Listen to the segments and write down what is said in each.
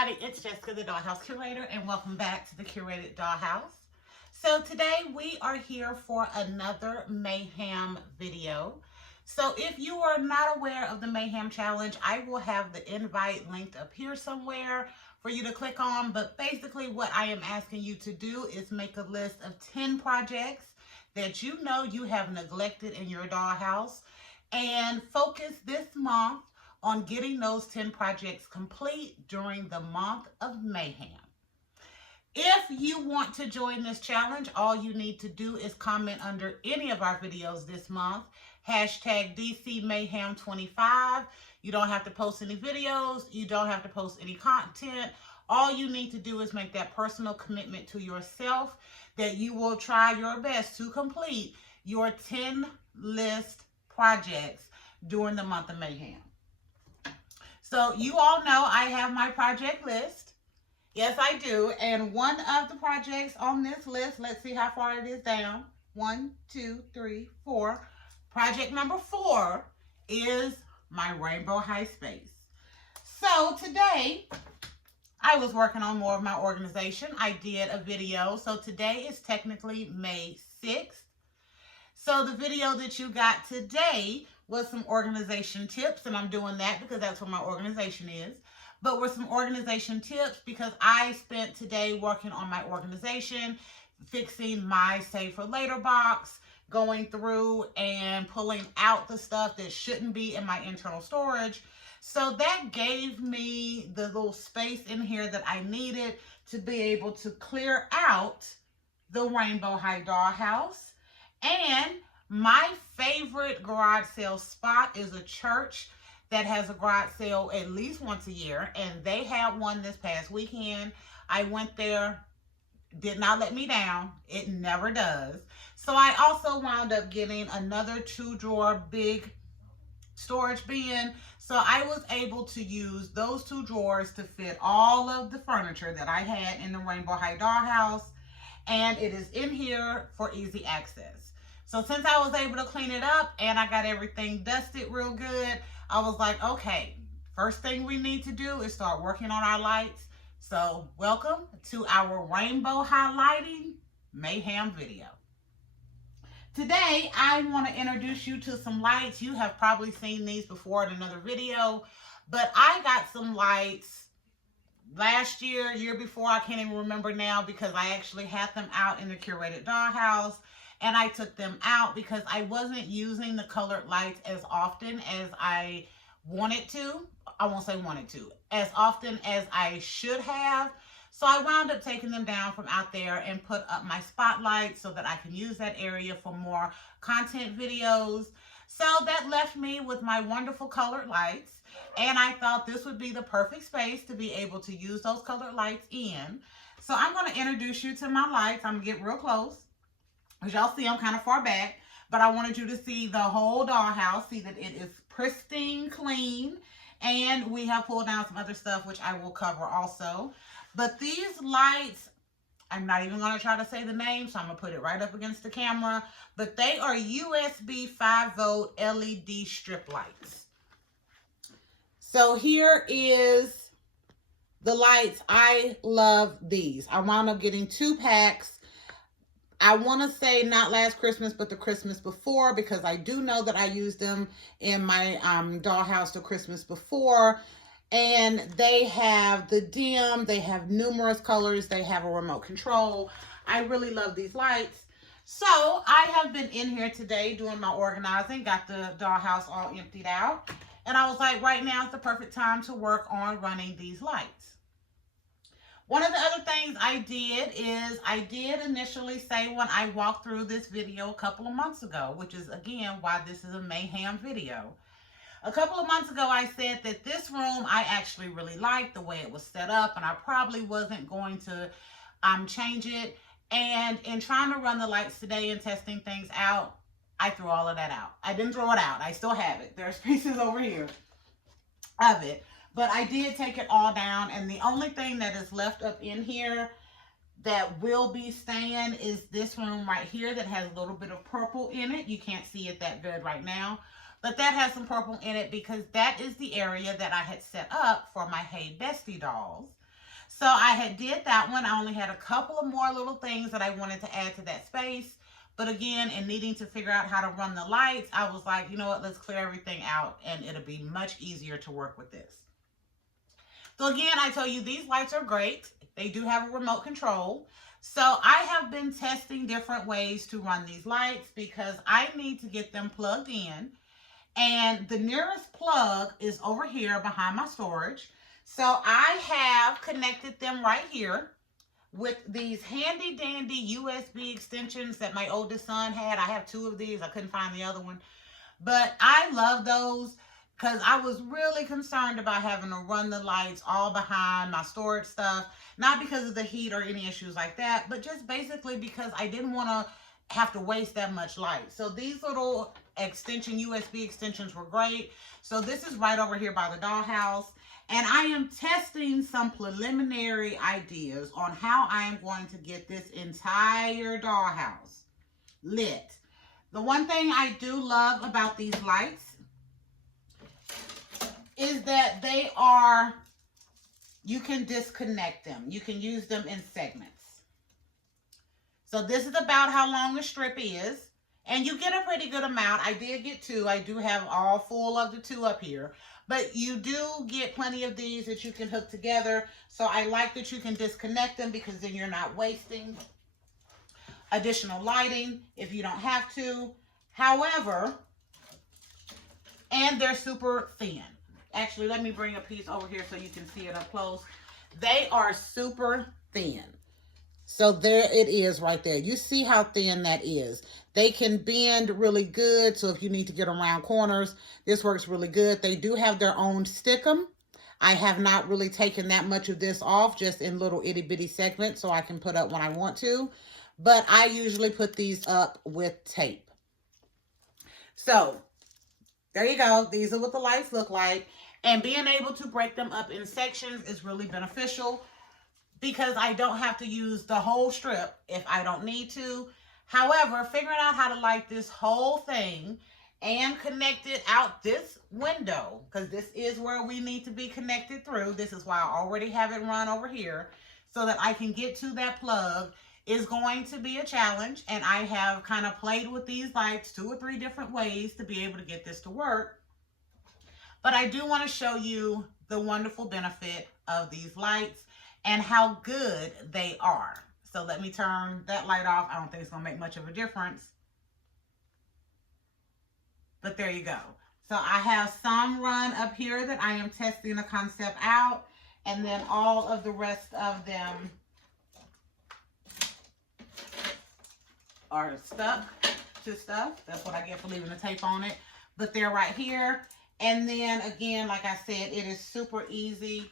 everybody, it's Jessica, the Dollhouse Curator, and welcome back to the Curated Dollhouse. So today we are here for another Mayhem video. So if you are not aware of the Mayhem Challenge, I will have the invite linked up here somewhere for you to click on. But basically what I am asking you to do is make a list of 10 projects that you know you have neglected in your dollhouse and focus this month on getting those 10 projects complete during the month of Mayhem. If you want to join this challenge, all you need to do is comment under any of our videos this month, hashtag DCMayhem25. You don't have to post any videos. You don't have to post any content. All you need to do is make that personal commitment to yourself that you will try your best to complete your 10 list projects during the month of Mayhem. So you all know I have my project list. Yes, I do. And one of the projects on this list, let's see how far it is down. 1, 2, 3, 4. Project number 4 is my Rainbow High Space. So today, I was working on more of my organization. I did a video. So today is technically May 6th. So the video that you got today was some organization tips, and I'm doing that because that's what my organization is. But with some organization tips because I spent today working on my organization, fixing my Save for Later box, going through and pulling out the stuff that shouldn't be in my internal storage. So that gave me the little space in here that I needed to be able to clear out the Rainbow High Dollhouse. And my favorite garage sale spot is a church that has a garage sale at least once a year. And they had one this past weekend. I went there, did not let me down. It never does. So I also wound up getting another 2-drawer big storage bin. So I was able to use those 2 drawers to fit all of the furniture that I had in the Rainbow High Dollhouse. And it is in here for easy access. So since I was able to clean it up and I got everything dusted real good, I was like, okay, first thing we need to do is start working on our lights. So welcome to our Rainbow Highlighting Mayhem video. Today, I want to introduce you to some lights. You have probably seen these before in another video, but I got some lights last year, year before, I can't even remember now because I actually had them out in the Curated Dollhouse. And I took them out because I wasn't using the colored lights as often as I wanted to. I won't say wanted to. As often as I should have. So I wound up taking them down from out there and put up my spotlight so that I can use that area for more content videos. So that left me with my wonderful colored lights. And I thought this would be the perfect space to be able to use those colored lights in. So I'm going to introduce you to my lights. I'm going to get real close. As y'all see, I'm kind of far back, but I wanted you to see the whole dollhouse, see that it is pristine clean, and we have pulled down some other stuff, which I will cover also. But these lights, I'm not even going to try to say the name, so I'm going to put it right up against the camera, but they are USB 5-volt LED strip lights. So here is the lights. I love these. I wound up getting 2 packs. I want to say not last Christmas, but the Christmas before, because I do know that I used them in my dollhouse the Christmas before. And they have the dim, they have numerous colors, they have a remote control. I really love these lights. So I have been in here today doing my organizing, got the dollhouse all emptied out. And I was like, right now is the perfect time to work on running these lights. One of the other things I did is I did initially say when I walked through this video a couple of months ago, which is again why this is a Mayhem video. A couple of months ago, I said that this room I actually really liked the way it was set up, and I probably wasn't going to change it. And in trying to run the lights today and testing things out, I threw all of that out. I didn't throw it out. I still have it. There's pieces over here of it. But I did take it all down, and the only thing that is left up in here that will be staying is this room right here that has a little bit of purple in it. You can't see it that good right now, but that has some purple in it because that is the area that I had set up for my Hey Bestie dolls. So I had did that one. I only had a couple of more little things that I wanted to add to that space. But again, in needing to figure out how to run the lights, I was like, you know what, let's clear everything out and it'll be much easier to work with this. So again, I tell you, these lights are great. They do have a remote control. So I have been testing different ways to run these lights because I need to get them plugged in. And the nearest plug is over here behind my storage. So I have connected them right here with these handy dandy USB extensions that my oldest son had. I have 2 of these. I couldn't find the other one. But I love those because I was really concerned about having to run the lights all behind my storage stuff. Not because of the heat or any issues like that, but just basically because I didn't want to have to waste that much light. So these little USB extensions were great. So this is right over here by the Dollhouse. And I am testing some preliminary ideas on how I am going to get this entire dollhouse lit. The one thing I do love about these lights is that they are, you can disconnect them. You can use them in segments. So this is about how long the strip is. And you get a pretty good amount. I did get 2. I do have all full of the 2 up here. But you do get plenty of these that you can hook together. So I like that you can disconnect them because then you're not wasting additional lighting if you don't have to. However, and they're super thin. Actually, let me bring a piece over here so you can see it up close. They are super thin. So there it is right there. You see how thin that is. They can bend really good. So if you need to get around corners, this works really good. They do have their own stickum. I have not really taken that much of this off, just in little itty bitty segments so I can put up when I want to. But I usually put these up with tape. So there you go. These are what the lights look like. And being able to break them up in sections is really beneficial because I don't have to use the whole strip if I don't need to. However, figuring out how to light this whole thing and connect it out this window, because this is where we need to be connected through. This is why I already have it run over here so that I can get to that plug, is going to be a challenge. And I have kind of played with these lights 2 or 3 different ways to be able to get this to work. But I do want to show you the wonderful benefit of these lights and how good they are. So let me turn that light off. I don't think it's going to make much of a difference. But there you go. So I have some run up here that I am testing the concept out. And then all of the rest of them are stuck to stuff. That's what I get for leaving the tape on it. But they're right here. And then again, like I said, it is super easy.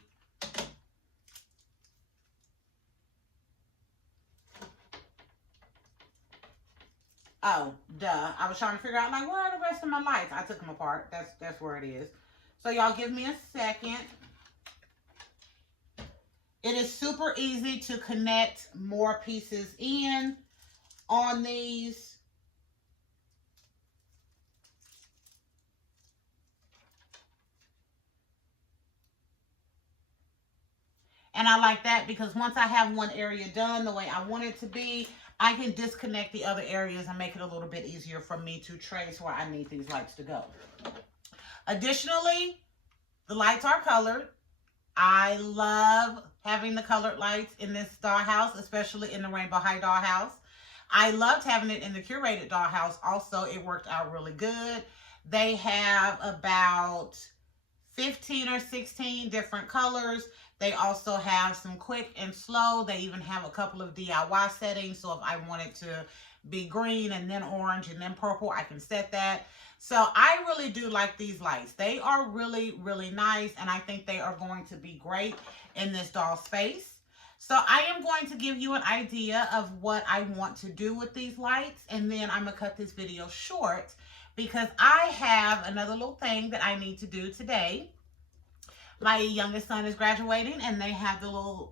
Oh, duh. I was trying to figure out, like, where are the rest of my lights? I took them apart. That's where it is. So y'all give me a second. It is super easy to connect more pieces in on these. And I like that because once I have one area done the way I want it to be, I can disconnect the other areas and make it a little bit easier for me to trace where I need these lights to go. Additionally, the lights are colored. I love having the colored lights in this dollhouse, especially in the Rainbow High dollhouse. I loved having it in the curated dollhouse. Also, it worked out really good. They have about 15 or 16 different colors. They also have some quick and slow. They even have a couple of DIY settings. So if I want it to be green and then orange and then purple, I can set that. So I really do like these lights. They are really, really nice. And I think they are going to be great in this doll space. So I am going to give you an idea of what I want to do with these lights. And then I'm going to cut this video short because I have another little thing that I need to do today. My youngest son is graduating and they have the little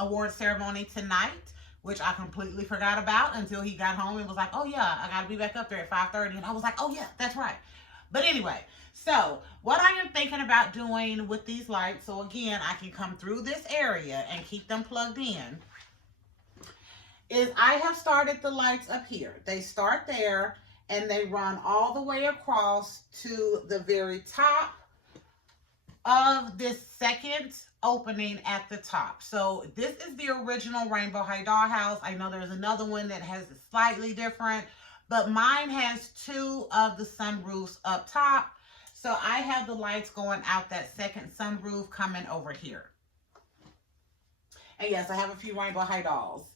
award ceremony tonight, which I completely forgot about until he got home and was like, oh yeah, I got to be back up there at 5:30. And I was like, oh yeah, that's right. But anyway, so what I am thinking about doing with these lights, so again, I can come through this area and keep them plugged in, is I have started the lights up here. They start there and they run all the way across to the very top of this second opening at the top. So this is the original Rainbow High Dollhouse. I know there's another one that has it slightly different, but mine has two of the sunroofs up top. So I have the lights going out that second sunroof coming over here. And yes, I have a few Rainbow High Dolls.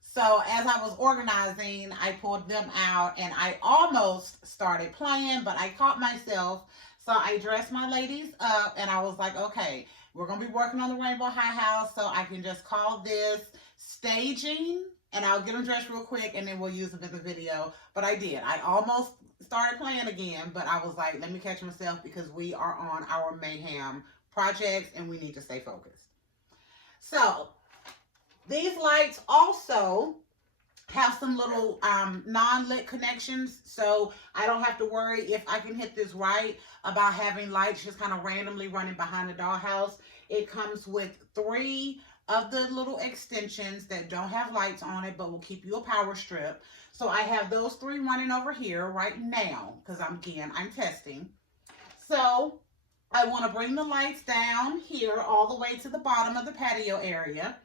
So as I was organizing, I pulled them out and I almost started playing, but I caught myself. So I dressed my ladies up and I was like, okay, we're going to be working on the Rainbow High House. So I can just call this staging and I'll get them dressed real quick and then we'll use them in the video. But I did. I almost started playing again, but I was like, let me catch myself because we are on our Mayhem projects and we need to stay focused. So these lights also have some little non-lit connections, so I don't have to worry if I can hit this right about having lights just kind of randomly running behind the dollhouse. It comes with 3 of the little extensions that don't have lights on it, but will keep you a power strip. So I have those 3 running over here right now, because I'm testing. So I want to bring the lights down here all the way to the bottom of the patio area.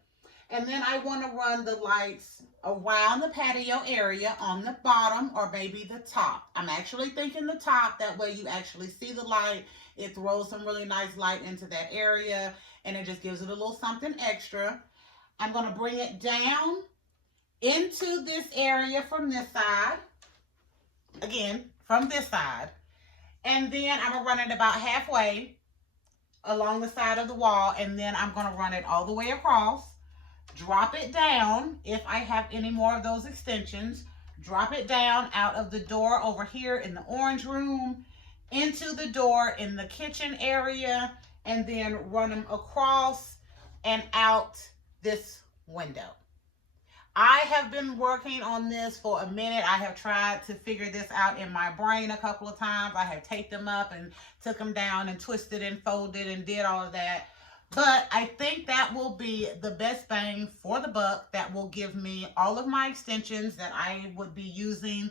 And then I want to run the lights around the patio area on the bottom or maybe the top. I'm actually thinking the top. That way you actually see the light. It throws some really nice light into that area and it just gives it a little something extra. I'm going to bring it down into this area from this side. Again, from this side. And then I'm going to run it about halfway along the side of the wall. And then I'm going to run it all the way across. Drop it down if I have any more of those extensions. Drop it down out of the door over here in the orange room, into the door in the kitchen area, and then run them across and out this window. I have been working on this for a minute. I have tried to figure this out in my brain a couple of times. I have taped them up and took them down and twisted and folded and did all of that. But I think that will be the best bang for the buck. That will give me all of my extensions that I would be using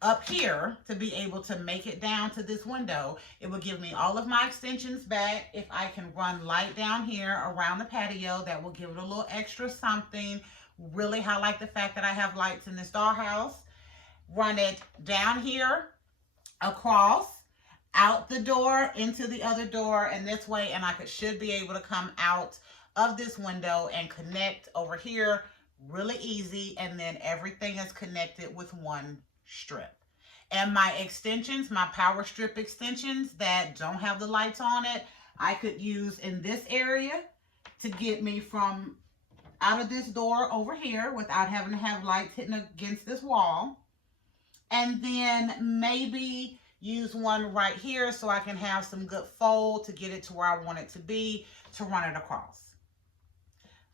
up here to be able to make it down to this window. It will give me all of my extensions back. If I can run light down here around the patio, that will give it a little extra something. Really highlight the fact that I have lights in this dollhouse. Run it down here, across, out the door into the other door, and this way, and I should be able to come out of this window and connect over here really easy, and then everything is connected with one strip. And my extensions, my power strip extensions that don't have the lights on it, I could use in this area to get me from out of this door over here without having to have lights hitting against this wall. And then maybe use one right here so I can have some good fold to get it to where I want it to be to run it across.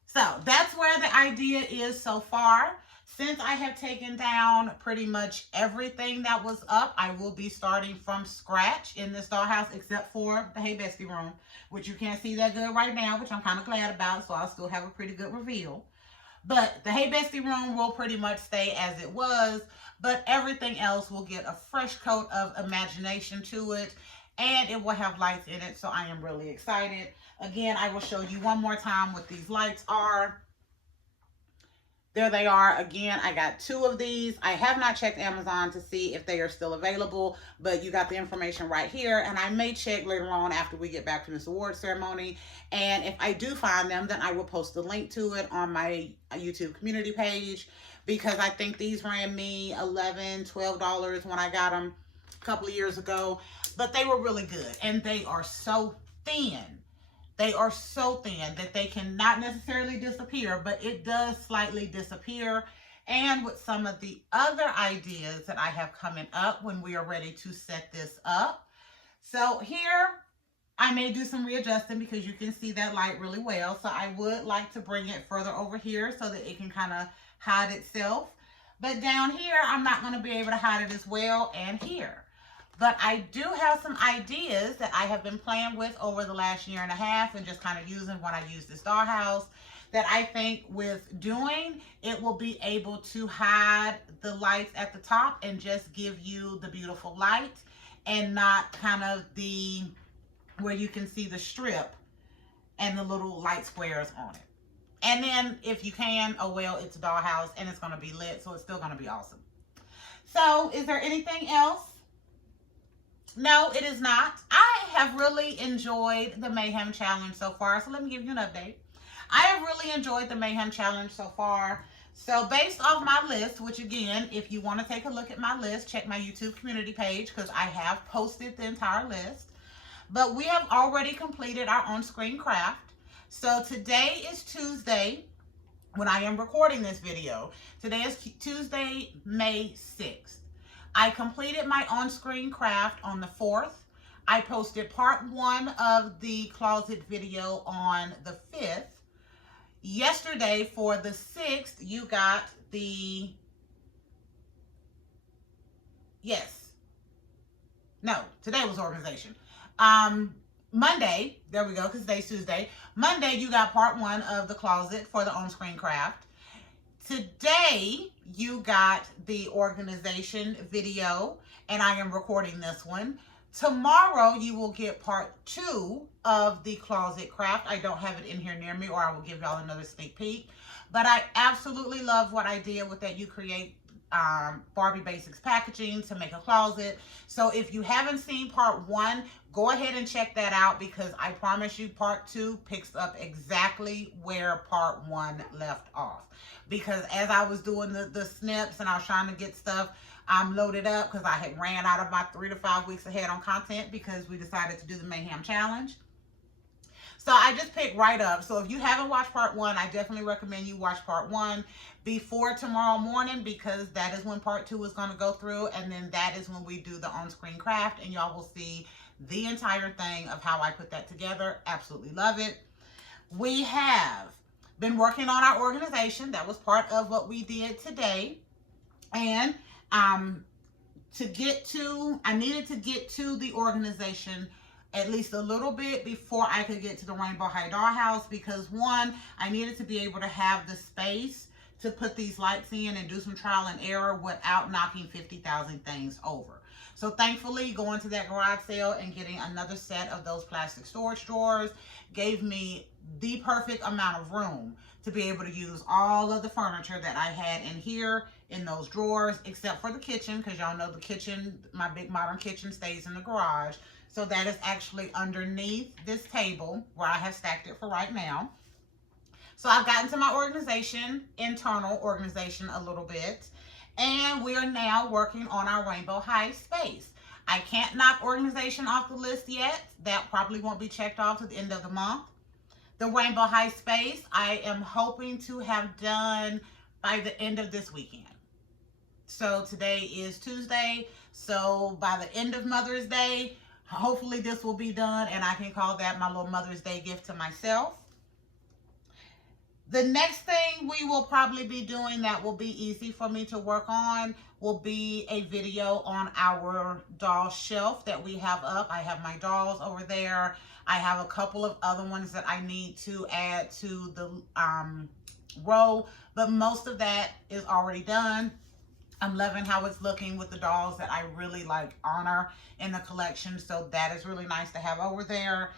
So that's where the idea is so far. Since I have taken down pretty much everything that was up, I will be starting from scratch in this dollhouse except for the Hey Bestie room, which you can't see that good right now, which I'm kind of glad about, so I'll still have a pretty good reveal. But the Hey Bestie room will pretty much stay as it was, but everything else will get a fresh coat of imagination to it, and it will have lights in it, so I am really excited. Again, I will show you one more time what these lights are. There they are. Again, I got 2 of these. I have not checked Amazon to see if they are still available, but you got the information right here, and I may check later on after we get back from this award ceremony, and if I do find them, then I will post a link to it on my YouTube community page, because I think these ran me $11, $12 when I got them a couple of years ago, but they were really good, and they are so thin. They are so thin that they cannot necessarily disappear, but it does slightly disappear. And with some of the other ideas that I have coming up when we are ready to set this up. So here, I may do some readjusting because you can see that light really well. So I would like to bring it further over here so that it can kind of hide itself. But down here, I'm not going to be able to hide it as well, and here. But I do have some ideas that I have been playing with over the last year and a half and just kind of using when I use this dollhouse, that I think with doing, it will be able to hide the lights at the top and just give you the beautiful light and not kind of the, where you can see the strip and the little light squares on it. And then if you can, oh well, it's a dollhouse and it's going to be lit, so it's still going to be awesome. So is there anything else? No, it is not. I have really enjoyed the Mayhem challenge so far, so let me give you an update. I have really enjoyed the Mayhem challenge so far. So based off my list, which again, if you want to take a look at my list, check my YouTube community page because I have posted the entire list. But we have already completed our on-screen craft. So today is Tuesday when I am recording this video. Today is Tuesday, May 6th. I completed my on-screen craft on the 4th. I posted part 1 of the closet video on the 5th. Yesterday for the 6th, you got the, today was organization. Monday, there we go, because today's Tuesday. Monday, you got part 1 of the closet for the on-screen craft. Today, you got the organization video, and I am recording this one. Tomorrow, you will get part 2 of the closet craft. I don't have it in here near me, or I will give y'all another sneak peek. But I absolutely love what I did with that You Create Barbie Basics packaging to make a closet. So if you haven't seen part 1, go ahead and check that out, because I promise you part 2 picks up exactly where part 1 left off. Because as I was doing the snips and I was trying to get stuff loaded up, because I had ran out of my 3 to 5 weeks ahead on content because we decided to do the Mayhem challenge. So I just picked right up. So if you haven't watched part 1, I definitely recommend you watch part 1 before tomorrow morning, because that is when part 2 is going to go through. And then that is when we do the on-screen craft, and y'all will see the entire thing of how I put that together. Absolutely love it. We have been working on our organization. That was part of what we did today. And I needed to get to the organization at least a little bit before I could get to the Rainbow High Dollhouse, because 1, I needed to be able to have the space to put these lights in and do some trial and error without knocking 50,000 things over. So thankfully, going to that garage sale and getting another set of those plastic storage drawers gave me the perfect amount of room to be able to use all of the furniture that I had in here in those drawers, except for the kitchen, because y'all know the kitchen, my big modern kitchen, stays in the garage. So that is actually underneath this table where I have stacked it for right now. So I've gotten to my organization, internal organization a little bit, and we are now working on our Rainbow High space. I can't knock organization off the list yet. That probably won't be checked off to the end of the month. The Rainbow High space, I am hoping to have done by the end of this weekend. So today is Tuesday. So by the end of Mother's Day, hopefully this will be done, and I can call that my little Mother's Day gift to myself. The next thing we will probably be doing that will be easy for me to work on will be a video on our doll shelf that we have up. I have my dolls over there. I have a couple of other ones that I need to add to the row, but most of that is already done. I'm loving how it's looking with the dolls that I really like honor in the collection. So that is really nice to have over there.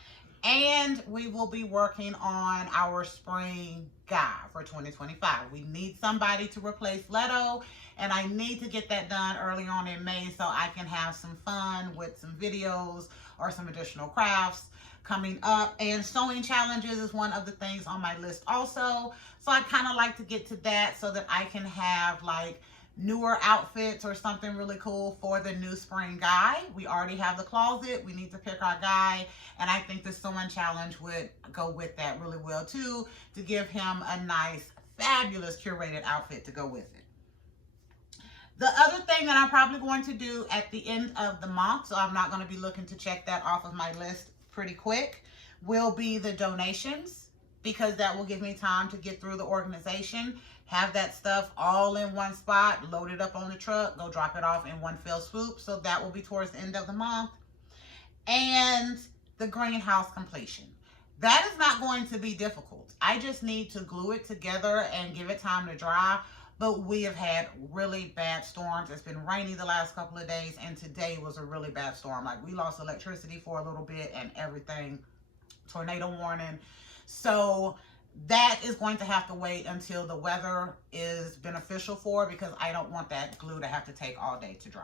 And we will be working on our spring guy for 2025. We need somebody to replace Leto, and I need to get that done early on in May so I can have some fun with some videos or some additional crafts coming up. And sewing challenges is one of the things on my list also. So I kind of like to get to that so that I can have like newer outfits or something really cool for the new spring guy. We already have the closet. We need to pick our guy, and I think the sewing challenge would go with that really well too, to give him a nice, fabulous curated outfit to go with it. The other thing that I'm probably going to do at the end of the month, so I'm not going to be looking to check that off of my list pretty quick, will be the donations. because that will give me time to get through the organization, have that stuff all in one spot, load it up on the truck, go drop it off in one fell swoop. So that will be towards the end of the month. And the greenhouse completion. That is not going to be difficult. I just need to glue it together and give it time to dry. But we have had really bad storms. It's been rainy the last couple of days, and today was a really bad storm. Like, we lost electricity for a little bit and everything. Tornado warning. So that is going to have to wait until the weather is beneficial for, because I don't want that glue to have to take all day to dry.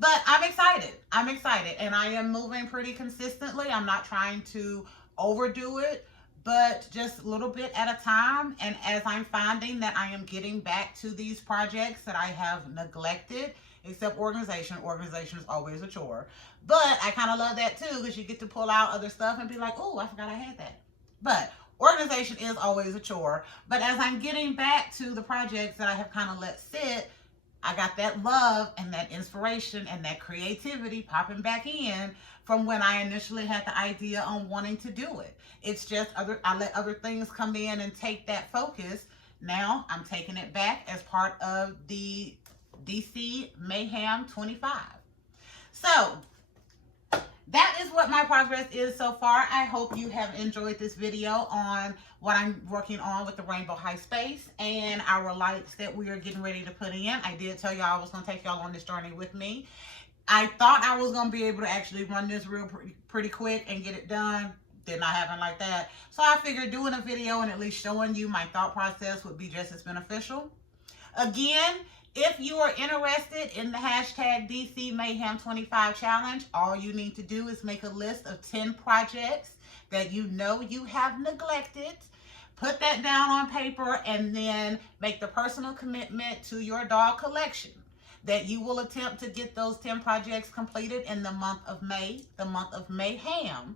But I'm excited. I'm excited, and I am moving pretty consistently. I'm not trying to overdo it, but just a little bit at a time. And as I'm finding that I am getting back to these projects that I have neglected, except organization. Organization is always a chore. But I kind of love that too, because you get to pull out other stuff and be like, oh, I forgot I had that. But organization is always a chore. But as I'm getting back to the projects that I have kind of let sit, I got that love and that inspiration and that creativity popping back in from when I initially had the idea on wanting to do it. It's just I let other things come in and take that focus. Now I'm taking it back as part of the DC Mayhem 25. So that is what my progress is so far. I hope you have enjoyed this video on what I'm working on with the Rainbow High Space and our lights that we are getting ready to put in. I did tell y'all I was going to take y'all on this journey with me. I thought I was going to be able to actually run this pretty quick and get it done. Did not happen like that. So I figured doing a video and at least showing you my thought process would be just as beneficial. Again, if you are interested in the hashtag DC Mayhem 25 challenge, all you need to do is make a list of 10 projects that you know you have neglected. Put that down on paper and then make the personal commitment to your doll collection that you will attempt to get those 10 projects completed in the month of May, the month of Mayhem.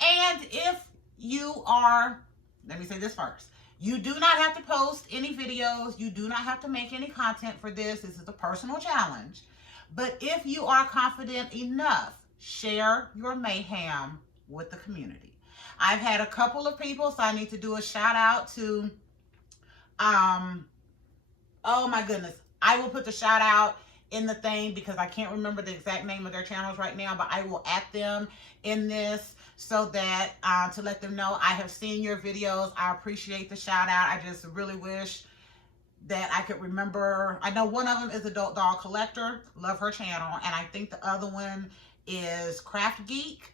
And if you are, let me say this first. You do not have to post any videos. You do not have to make any content for this. This is a personal challenge. But if you are confident enough, share your mayhem with the community. I've had a couple of people, so I need to do a shout out to, oh my goodness. I will put the shout out in the thing because I can't remember the exact name of their channels right now, but I will add them in this so that to let them know I have seen your videos. I appreciate the shout out. I just really wish that I could remember. I know one of them is Adult Doll Collector. Love her channel. And I think the other one is Craft Geek.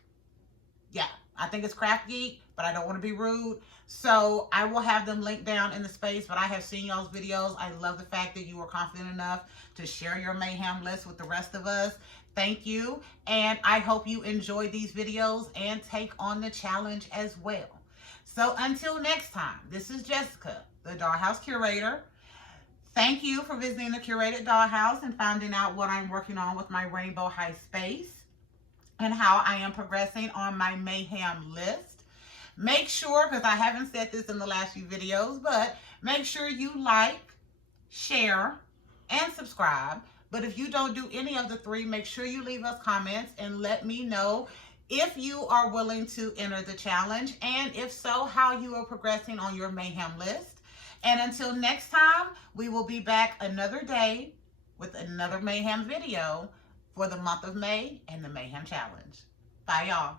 Yeah, I think it's Craft Geek, but I don't want to be rude. So I will have them linked down in the space, but I have seen y'all's videos. I love the fact that you were confident enough to share your mayhem list with the rest of us. Thank you. And I hope you enjoy these videos and take on the challenge as well. So until next time, this is Jessica, the Dollhouse Curator. Thank you for visiting the Curated Dollhouse and finding out what I'm working on with my Rainbow High Space and how I am progressing on my mayhem list. Make sure, because I haven't said this in the last few videos, but make sure you like, share, and subscribe. But if you don't do any of the three, make sure you leave us comments and let me know if you are willing to enter the challenge, and if so, how you are progressing on your mayhem list. And until next time, we will be back another day with another mayhem video for the month of May and the Mayhem Challenge. Bye, y'all.